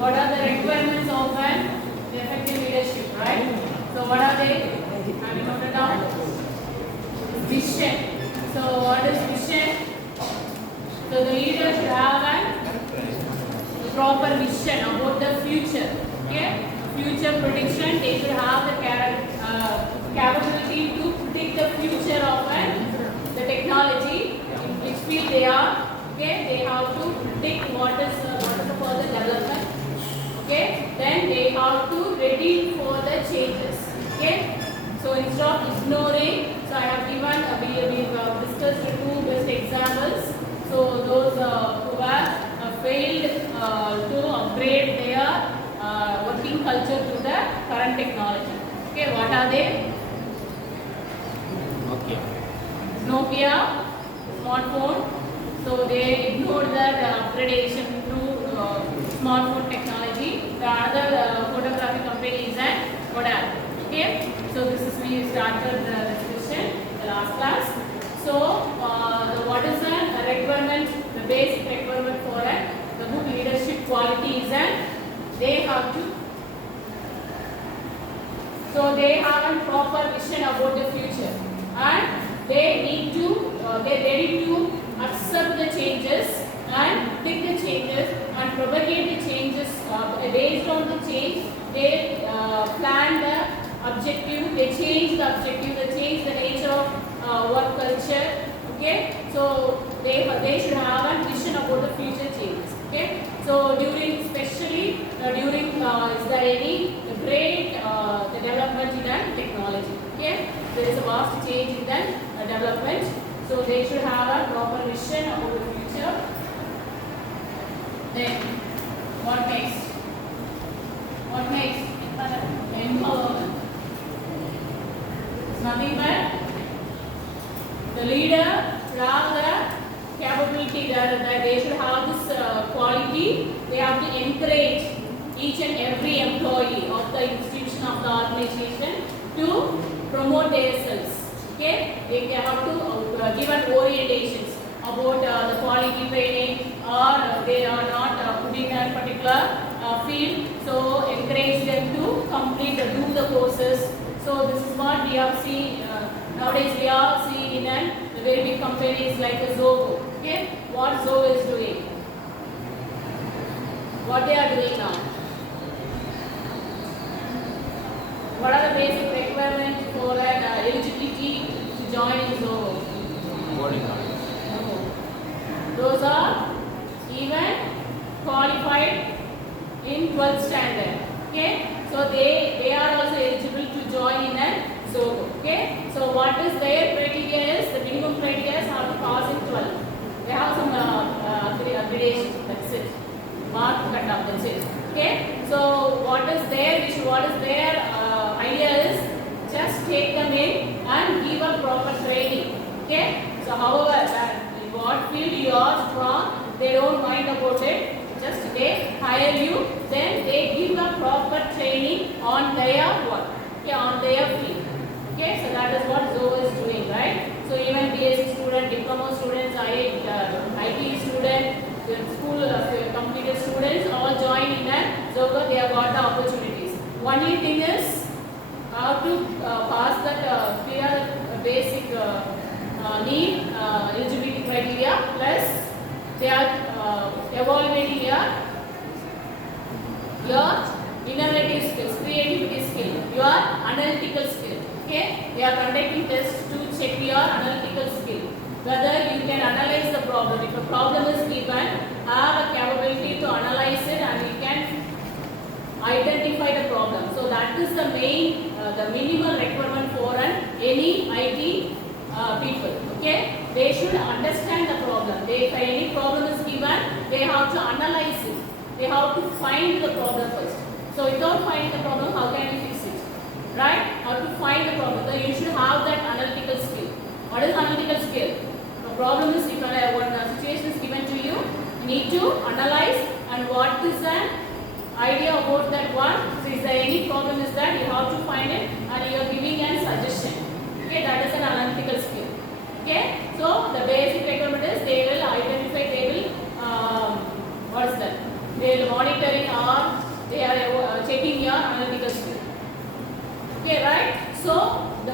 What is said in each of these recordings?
what are the requirements of an effective leadership, right? So what are they? Have you noted down? Vision. So what is vision? So the leader should have a proper vision about the future. Okay? Future prediction. They should have the capability to predict the future of the technology in which field they are. Okay? They have to predict what is the further development. Okay? Then they have to ready for the changes. Okay? So instead of ignoring, so I have given we've discussed two best examples. So those who have failed to upgrade their working culture to the current technology. Okay, what are they? Nokia smartphone. So they ignored that upgradation through smartphone technology. The other photography company is Kodak. Okay, so this is we started the discussion the last class. So what is the requirement? The basic requirement for the good leadership quality is they have to. So they have a proper vision about the future, and they need to they're ready to accept the changes and take the changes and propagate the changes based on the change. They plan the objective, they change the objective, they change the nature of work culture. Okay, so they should have a vision about the future changes. Okay, so during especially during is there any great the development in technology? Okay, there is a vast change in the development. So they should have a proper vision about the future. Then what next? What next? Empowerment. It's nothing but the leader should have the capability that they should have this quality. They have to encourage each and every employee of the institution of the organization to promote themselves. Okay, they have to give an orientations about the quality training, or they are not putting a particular field. So encourage them to complete do the courses. So this is what we have seen nowadays. We are seeing in the very big companies like Zoho. Okay, what Zoho is doing, what they are doing now. What are the basic requirements for an eligibility to join in Zoho? Those are even qualified in 12th standard. Okay, so they are also eligible to join in a Zoho. Okay, so what is their criteria is the minimum criteria is have to pass in 12. They have some accreditation. That's it. Mark cut off. That's it. Okay, so what is their idea is just take them in and give a proper training. Okay, so however in what field you are strong, they don't mind about it. Just they hire you, then they give a proper training on their work. Okay, on their field. Okay, so that is what Zoho is doing, right? So even BSc student, diploma students, IT student, school completed students all join in a Zoho. They have got the opportunities. Only thing is how to pass that clear basic need eligibility criteria, plus they are evaluating your innovative skills, creativity skill, your analytical skill. Okay, they are conducting tests to check your analytical skill, whether you can analyze the problem. If a problem is given, have a capability to analyze it and you can identify the problem. So that is the main, the minimal requirement for any IT people. Okay, they should understand the problem. If any problem is given, they have to analyze it. They have to find the problem first. So without finding the problem, how can you fix it? Right? How to find the problem. So you should have that analytical skill. What is analytical skill? The problem is if one situation is given to you, you need to analyze and what is the idea about that one. So is there any problem is that you have to find it and you are giving a suggestion. Okay, that is an analytical skill. Okay, so the basic requirement is they will identify, they will what is that? They will monitoring or Okay, right? So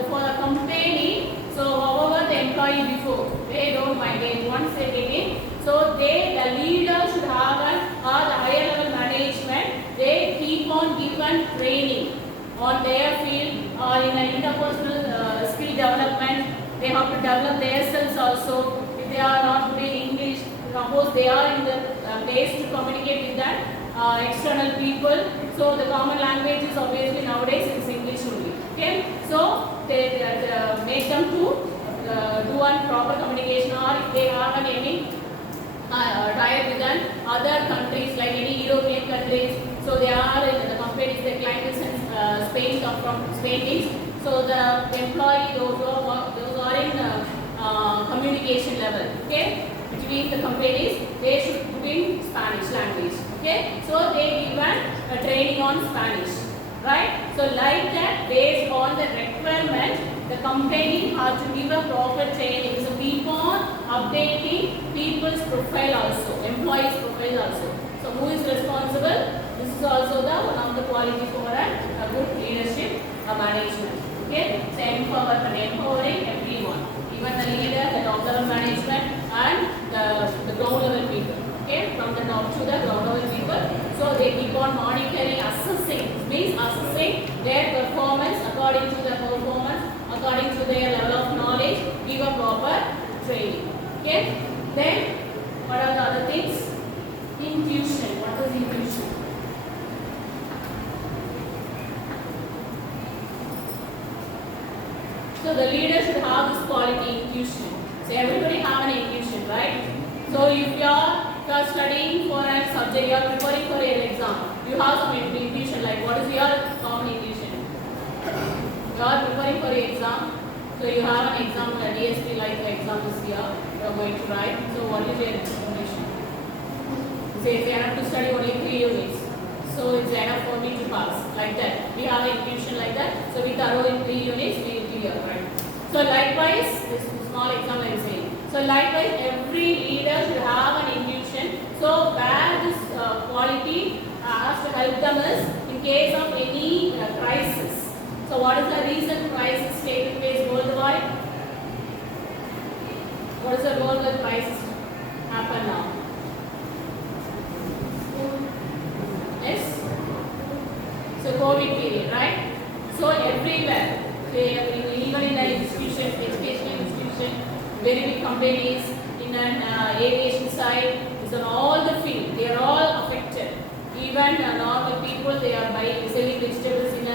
for the company, so however the employee before, they don't mind it. Once they get in, so the leader should have or the higher level management, they keep on given training on their field or in an interpersonal skill development. They have to develop themselves also. If they are not good in English, suppose they are in the place to communicate with that external people. So the common language is obviously nowadays is English only. Okay, so they make them to do one proper communication, or if they have any tie with other countries like any European countries. So they are in the companies, the client is in Spain, come from Spain. So the employee, those are in communication level. Okay, between the companies, they should put in Spanish language. Okay, so they given a training on Spanish, right? So like that, based on the requirement, the company has to give a proper training. So keep on updating people's profile also, employees' profile also. So who is responsible? This is also the one of the qualities for a good leadership management. Okay, so empowering everyone, even the leader, the top level management, and the ground level people. Okay, from the top to the ground level people. So they keep on monitoring, assessing, means assessing their performance according to the performance, according to their level of knowledge, give a proper training. Okay, then what are the other things? Intuition. What is intuition? So the leader should have this quality, intuition. So everybody have an intuition, right? So if you are studying for a subject, you are preparing for an exam, you have some intuition, like what is your common intuition? You are preparing for an exam, so you have an exam, a DSP like the exam is here, you are going to write. So what is your intuition? Say if I have to study only 3 units, so it's enough for me to pass, like that. We have an intuition like that, so we thorough in 3 units, we clear, right? So likewise, this small example I am saying. So likewise, every leader should have an intuition. So where this quality has to help them is in case of any crisis. So what is the recent crisis taking place worldwide? What is the worldwide crisis happen now? Yes? So COVID period, right? So everywhere, even in the institutions, educational institution, very big companies, in an aviation side, is on all the field, they are all affected. Even normal people, they are buying, selling vegetables in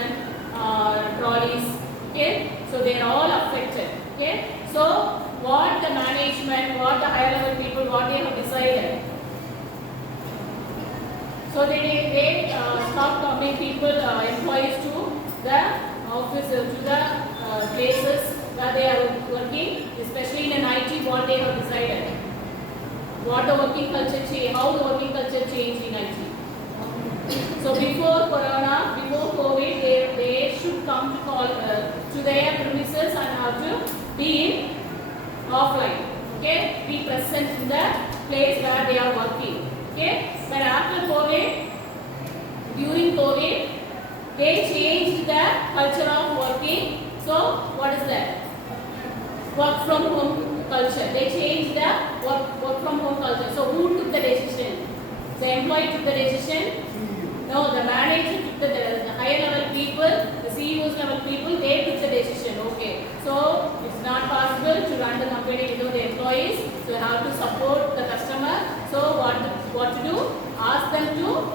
trolleys. Okay, so they are all affected. Okay, so what the management, what the higher level people, what they have decided. So they stop coming people, employees to the office, to the places where they are working, especially in an IT, what they have decided. What the working culture change, how the working culture changed in IT. So before Corona, before COVID, they should come to their premises and have to be in offline. Okay, be present in the place where they are working. Okay, but after COVID, during COVID, they changed the culture of working. So what is that? Work from home culture. They changed the work from home culture. So who took the decision? The employee took the decision? No, the manager took the higher level people, the CEOs level people, they took the decision. Okay, so it's not possible to run the company without the employees. So you have to support the customer. So what to do? Ask them to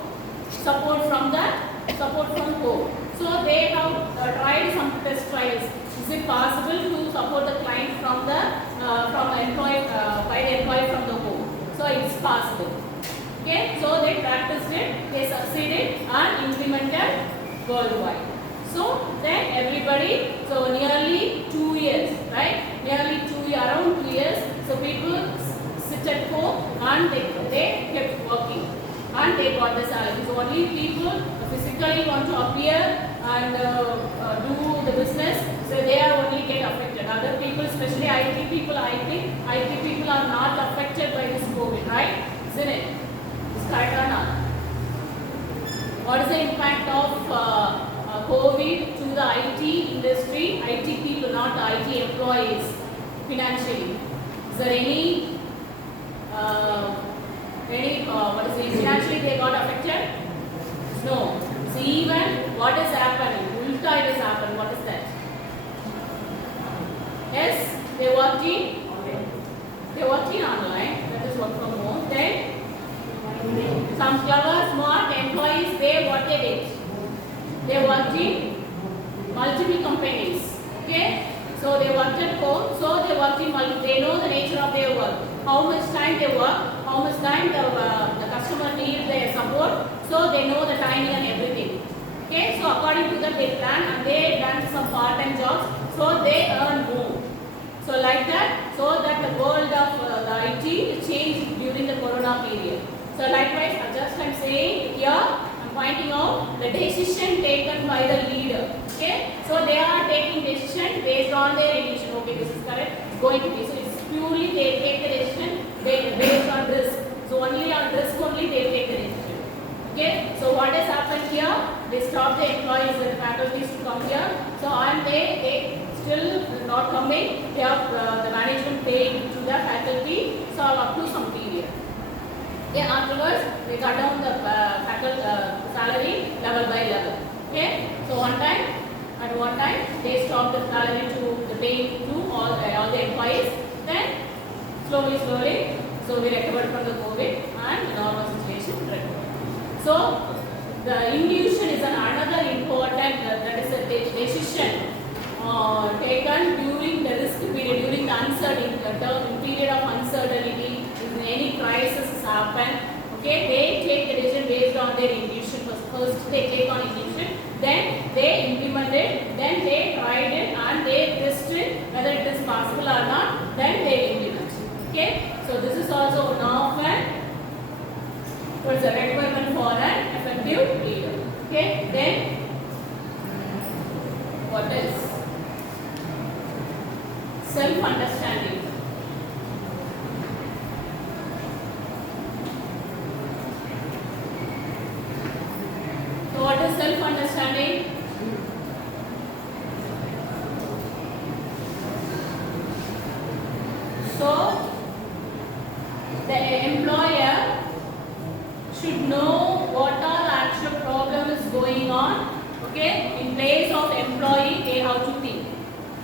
support from home. So they have tried some test trials. Is it possible to support the client from the employee by the employee from the home? So it's possible. Okay, so they practiced it, they succeeded and implemented worldwide. So then everybody, so nearly 2 years, right? Around 2 years. So people sit at home and they kept working and they got the salary. So only people physically want to appear and do the business, so they are only get affected. Other people, especially IT people, I think IT people are not affected by this COVID, right? Isn't it? It's correct or not? What is the impact of COVID to the IT industry, IT people, not the IT employees, financially? Is there any financially they got affected? No. So even what is happening? Ulta it is happened. What is that? Yes, they worked in online. That is work from home. Then some clever, smart employees, what they did? They worked in multiple companies. Okay? So they worked at home. So they worked in they know the nature of their work. How much time they work, how much time the customer needs their support. So they know the timing and everything. Okay? So according to that they plan and they done some part-time jobs. So they earn more. So like that, so that the world of the IT changed during the Corona period. So likewise, I'm saying here, I'm pointing out the decision taken by the leader. Okay, so they are taking decision based on their intuition. Okay, this is correct. It's going to be. So it's purely they take the decision based on risk. So only on risk only they take the decision. Okay, so what has happened here? They stop the employees and the faculties to come here. So and they still not coming. They have the management paid to the faculty. So up to some period. Then afterwards, they cut down the salary level by level. Okay, so one time they stopped the salary to the pay to all the employees. Then slowly, so we recovered from the COVID and the normal situation recovered. So the intuition is another important that is a decision taken during the risk period, during the uncertainty, period of uncertainty. Any crisis happen, okay, they take the decision based on their intuition. First they take on intuition, then they implement it, then they tried it and they tested whether it is possible or not, then they implement. Okay, so this is also one of a requirement for an effective leader. Okay, then what else? Self-understanding. What is self-understanding? So, the employer should know what are the actual problems going on. Okay, in place of employee, they have to think.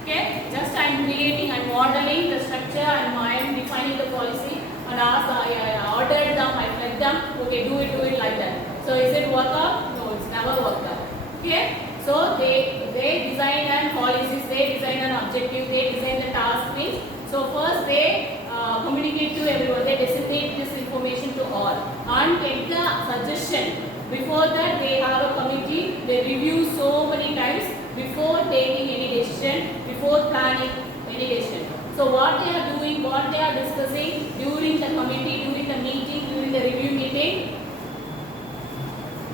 Okay, just I am creating, I am modeling the structure, and I am defining the policy, and I ordered them, I fed them. Okay, do it like that. So, is it work out? Never worked out. Okay, so they design an policies, they design an objective, they design the task means. So first they communicate to everyone, they disseminate this information to all and take the suggestion. Before that they have a committee, they review so many times before taking any decision, before planning any decision. So what they are doing, what they are discussing during the committee, during the meeting, during the review meeting,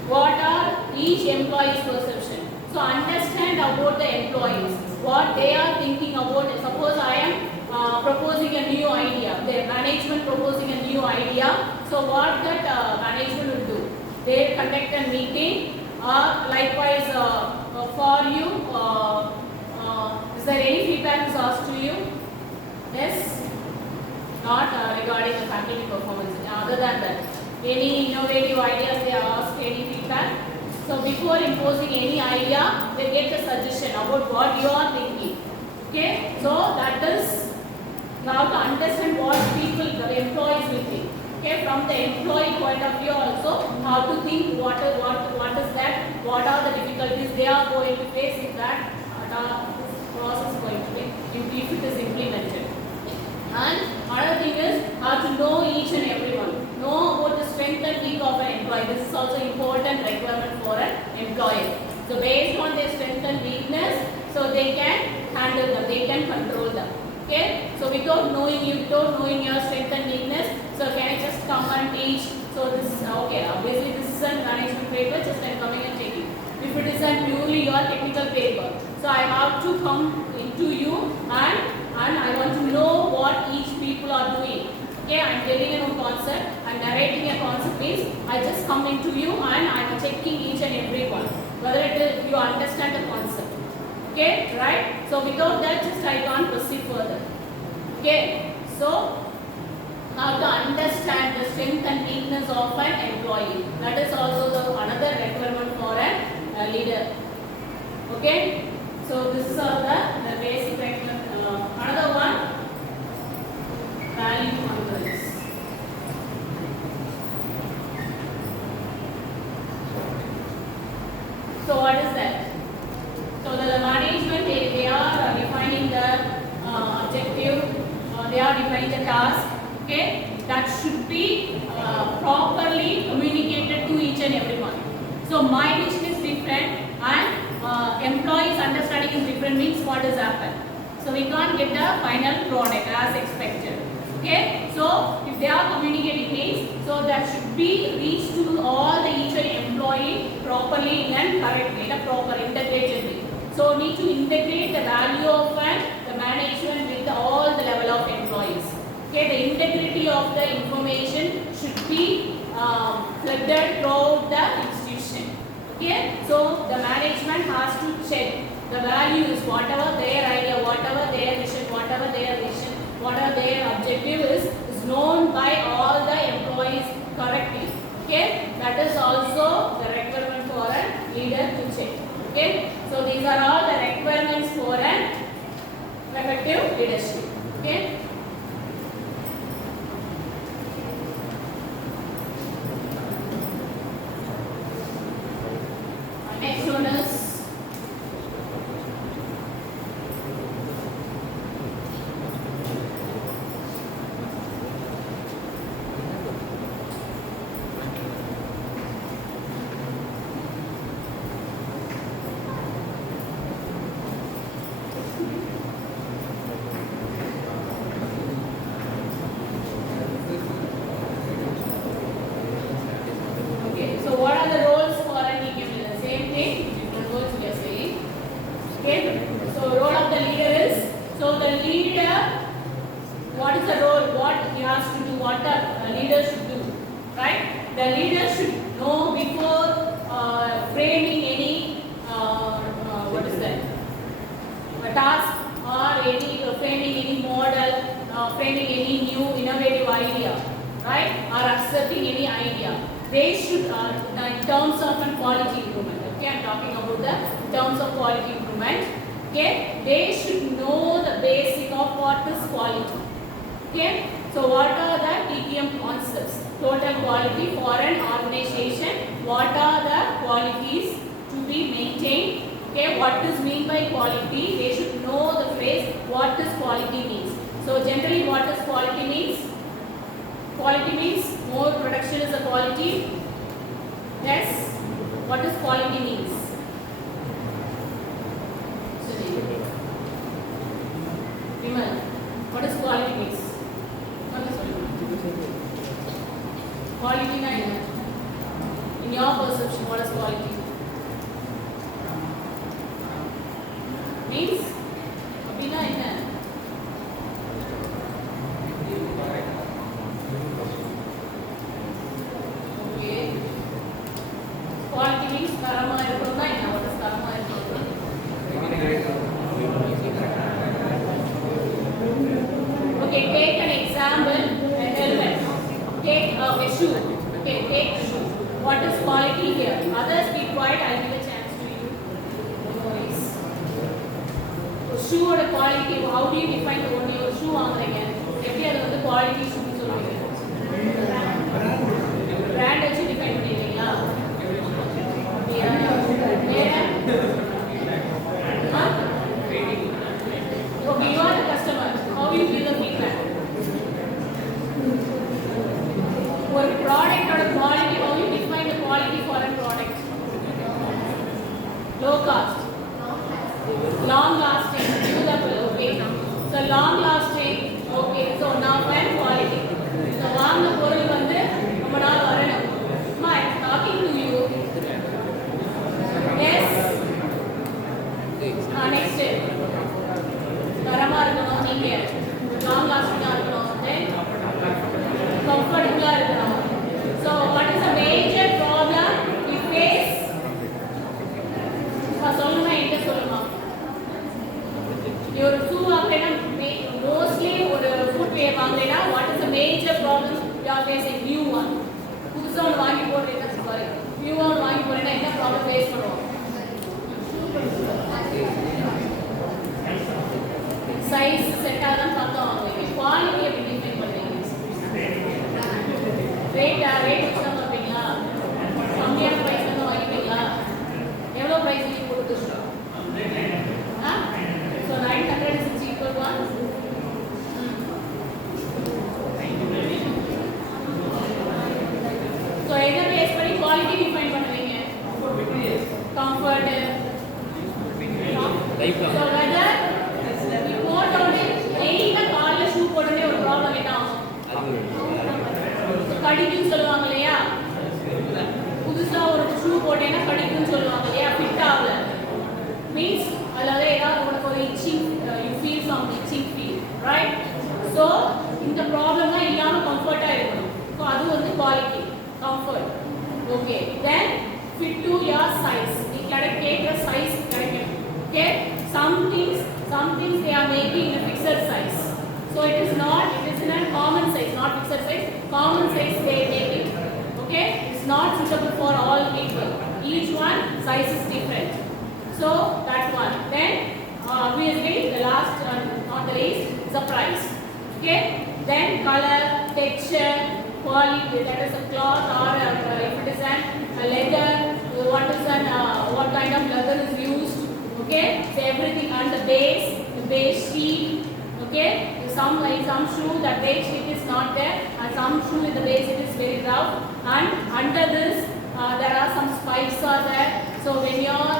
what are each employee's perception. So understand about the employees, what they are thinking about. Suppose I am proposing a new idea, the management proposing a new idea. So what that management will do? They conduct a meeting. Likewise for you, is there any feedback is asked to you? Yes? Not regarding the faculty performance. Other than that, any innovative ideas they ask, any feedback. So before imposing any idea, they get a suggestion about what you are thinking. Okay, so that is now to understand what people, the employees will think. Okay, from the employee point of view also, how to think, what is that, what are the difficulties they are going to face if that this process is going to be, if it is implemented. And another thing is how to know each and everyone. Know about the strength and weak of an employee. This is also important requirement for an employee. So based on their strength and weakness, so they can handle them, they can control them. Okay. So without knowing you, without knowing your strength and weakness, so can I just come and teach? So this is okay. Obviously this is a management paper. Just I'm coming and taking. If it is a purely your technical paper, so I have to come into you and I want to know what each people are doing. Okay, I am telling you a concept, I am narrating a concept means I just come into you and I am checking each and every one, whether it is you understand the concept. Okay, right? So without that, just I can't proceed further. Okay, so how to understand the strength and weakness of an employee. That is also another requirement for a leader. Okay, so this is all the basic requirement. Another one, value congruence. So what is that? So the management, they are defining the objective, they are defining the task, okay, that should be properly communicated to each and everyone. So my vision is different and employees understanding is different, means what has happened. So we can't get the final product as expected. Okay, so if they are communicating means, so that should be reached to all the each employee properly and correctly, in a proper integrated way. So need to integrate the value of the management with all the level of employees. Okay, the integrity of the information should be flooded throughout the institution. Okay, so the management has to check the values, whatever their idea, whatever their vision, whatever their vision, whatever their objective is known by all the employees correctly. Okay, that is also the requirement for a leader to check. Okay, so these are all the requirements for an effective leadership. Okay. Next one is the leader should know before framing any a task or any framing any model, framing any new innovative idea, right? Or accepting any idea. They should, in terms of quality improvement. Okay, I am talking about the terms of quality improvement. Okay, they should know the basic of what is quality. Okay, so what are the TQM concepts? Total quality for an organization. What are the qualities to be maintained? Okay, what is mean by quality? They should know the phrase what does quality means. So generally, what does quality means? Quality means more production is a quality. Yes. What does quality means? Vimal, what does quality means? Quality in your perception, what is quality? Means Abhina enna? Okay. Quality means karama irukona enna? What is karama irukona? Okay, take an example, a helmet. Take a shoe. Okay, take a shoe. What is quality here? Others be quiet, I'll give a chance to you. No worries. So shoe or quality, how do you define the only shoe வாங்குறீங்க? எப்படி அது வந்து quality shoe னு சொல்றீங்க? Brand வச்சு define பண்ணுவீங்களா? வேற? Okay, you are the customer. How you give the feedback? ஒரு ப்ராடக்ட்டோட quality, how you define the quality for a product? Low cost, long lasting, durable. Okay, so long lasting. Okay, so now when quality, so வாங்க பொருள் வந்து ரொம்ப நாள் வரணும். அம்மா, I'm talking to you. Yes. Next தரமா இருக்கணும், நீங்க long lasting இருக்கணும், then comfortable இருக்கணும். So what is the major problem we face? சொல்லுமா, என்கிட்ட சொல்லுமா. So whether we put on it, daily கால்ல ஷூ போடுறதே ஒரு ப்ராப்ளம் என்ன ஆகும்? கடிக்குன்னு சொல்லுவாங்க இல்லையா? புதுசா ஒரு ஷூ போட்டேன்னா கடிக்குன்னு சொல்லுவாங்க இல்லையா? ஃபிட் ஆகல. Means அதாவது ஏதாவது உங்களுக்கு ஒரு itching, you feel some itching feel, right? So இந்த ப்ராப்ளம்லாம் இல்லாம கம்ஃபர்ட்டா இருக்கணும். So அது வந்து quality, comfort. Okay. Then fit to your size. நீ கேட்குற size கிடைக்கும். Okay. Some things they are making in a fixed size. So it is in a common size, not fixed size. Common size they make it. Okay. It's not suitable for all people. Each one size is different. So that one. Then obviously the last, not the least, is the price. Okay. Then color, texture, quality, that is a cloth or if it is a leather, what kind of leather is used. Okay. So everything, and the base sheet. Okay. Some shoe the base sheet is not there, and some shoe in the base it is very rough, and under this there are some spikes are there. So when you are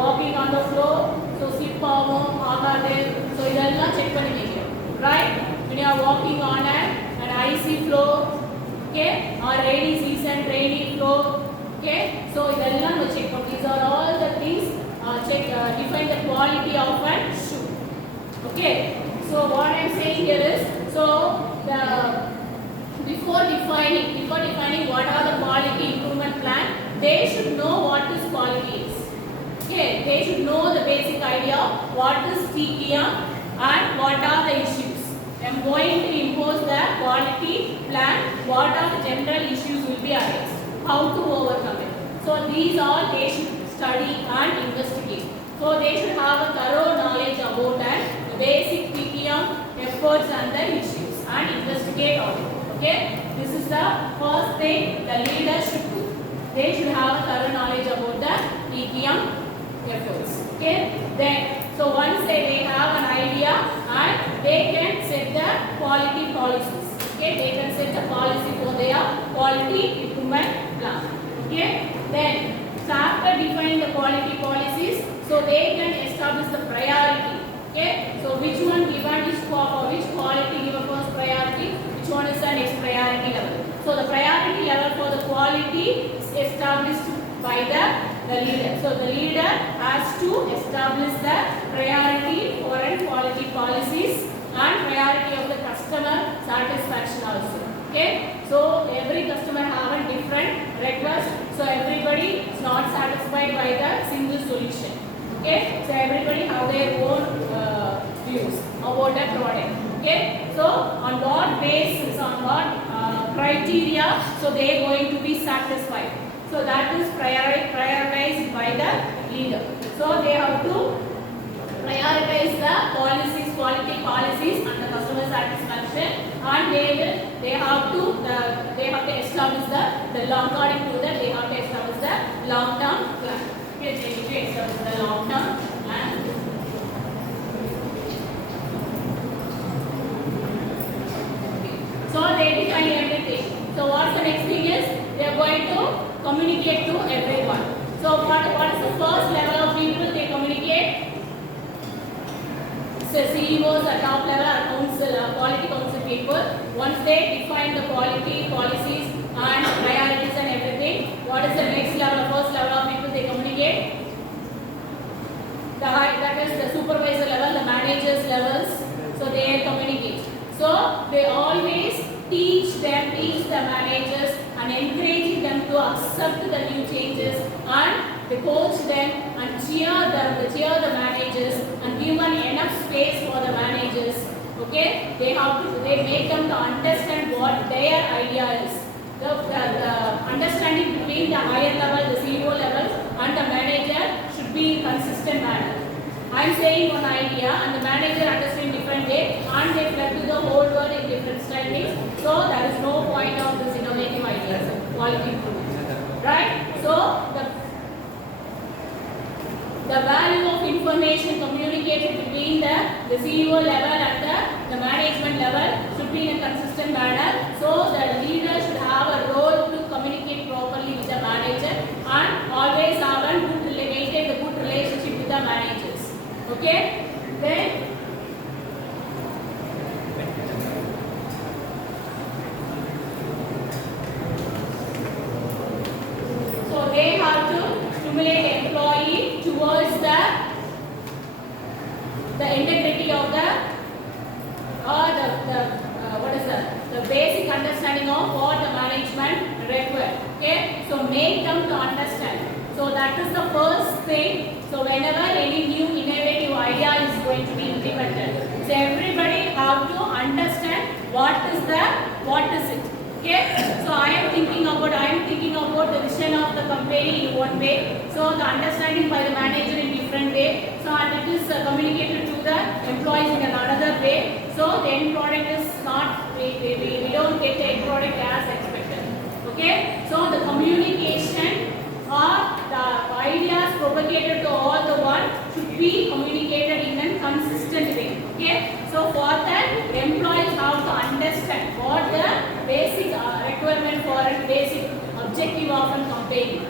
walking on the floor, so slip agade, so idella check panni vekkணும், right? When you are walking on an icy floor, okay, or rainy season rainy floor, okay, so idella no check panni. These are all the things define the quality of a shoe. Okay. So what I am saying here is, so before defining what are the quality improvement plan, they should know what is quality is. Okay, they should know the basic idea of what is TPM and what are the issues. I am going to impose the quality plan. What are the general issues will be addressed? How to overcome it? So these all they should study and investigate. So they should have a thorough knowledge about the basic TPM efforts and the issues and investigate on it. Okay, this is the first thing the leader should do. They should have a thorough knowledge about the TPM efforts. Okay, then so once they have an idea and they can set the quality policies. Okay, they can set the policy for their quality improvement plan. Okay, then so after defining the quality policies, so they can establish the priority. Okay, so which one given is for which quality given first priority, which one is the next priority level. So the priority level for the quality is established by the leader. So the leader has to establish the priority for quality policies and priority of the customer satisfaction also. Okay, so every customer have a different request, so everybody is not satisfied by the single solution. Okay, so everybody have their own views about the product. Okay, so on what basis, on what criteria, so they are going to be satisfied. So that is prioritized by the leader. So they have to prioritize the policies, quality policies and the customer satisfaction, and they have to establish the long, according to that they have to establish the long term plan. Okay, they need to establish the long term plan. So they define everything. So what's the next thing is, they are going to communicate to everyone. So what is the first level of people they communicate? So CEOs at top level are quality council people. Once they define the quality policies and priorities and everything, what is the next level, first level of people they communicate? That is the supervisor level, the managers levels. So they communicate. So they always teach the managers and encouraging them to accept the new changes, and they coach them and cheer the managers and give them enough space for the managers. Okay, they make them to understand what their idea is. The understanding between the higher level, the CEO level and the manager should be in consistent manner. I am saying one idea and the manager understands different way, and they flood to the whole world in different styles. So there is no point of this innovative ideas, quality improvement, right? So the value of information communicated between the CEO level and the management level should be in a consistent manner. So the leader should have a role to communicate properly with the manager and always have a maintain the good relationship with the managers. Okay? Then so they have to stimulate employee towards the integrity of the or the what is the basic understanding of what the management require. Okay, so make them to understand. So that is the first thing. So whenever any new innovative idea is going to be implemented, so everybody have to understand what is it. Okay, so I am thinking about the vision of the company in one way. So the understanding by the manager in different way. So and it is communicated to the employees in another way. So the end product is not we don't get the end product as expected. Okay, so the communication or the ideas propagated to all the one should be communicated in a consistent way. Okay, so for that employees have to understand what the basic requirement for a basic objective of a company.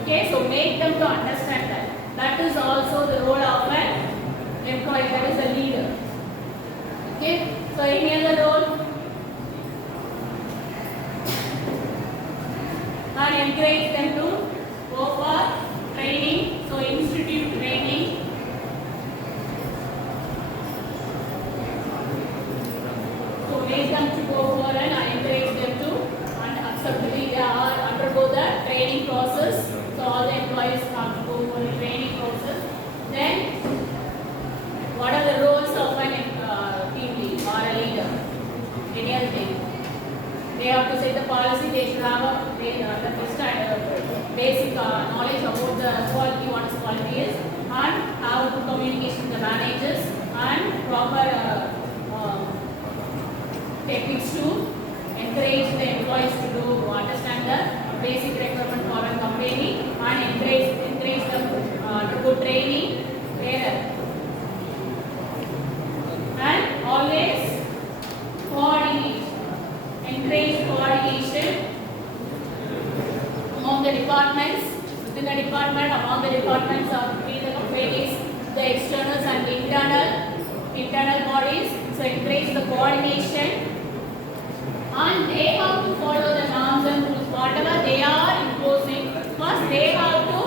Okay, so make them to understand that. That is also the role of an employee, that is a leader. Okay, so any other role? And encourage them to go for training, so institute training. So make them to go for and encourage them to accept or undergo the training process. So all the employees have to go for the training process. Then what are the roles of an team lead or a leader? Any other thing? They have to set the policy. They should have a basic knowledge about the quality, what is quality is, and how to communication with the managers, and proper techniques to encourage the employees to understand the basic requirement for a company, and encourage them to go training there. And always coordinate. Encourage coordination among the departments, within the department, among the departments of the companies, the externals and internal bodies. So encourage the coordination, and they have to follow the norms and rules. Whatever they are imposing, first they have to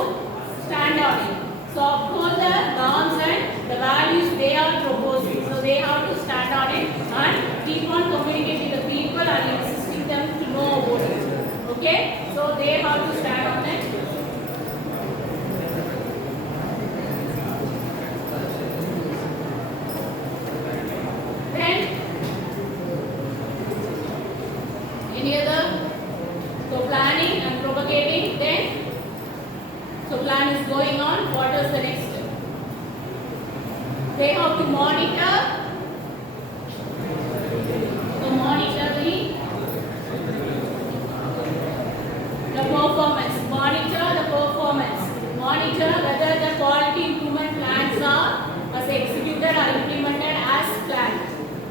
stand on it. So uphold the norms and the values they are proposing. So they have to stand on it and keep on communicating with the people and insisting them to know about it. Okay? So they have to stand on it. Then any other? So planning and propagating. Then so plan is going on. What is the next step? They have to monitor. So monitor the performance. Monitor the performance. Monitor whether the quality improvement plans are executed or implemented as planned.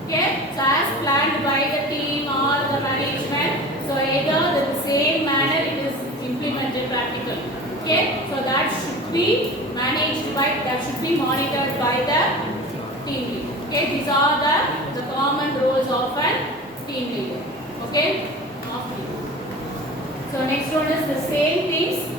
Okay? So as planned by the team or the management. So either in the same manner it is implemented practically. Okay? So that should be managed by, that should be monitored by the team lead. Okay? These are the common roles of an team leader. Okay? So next one is the same things.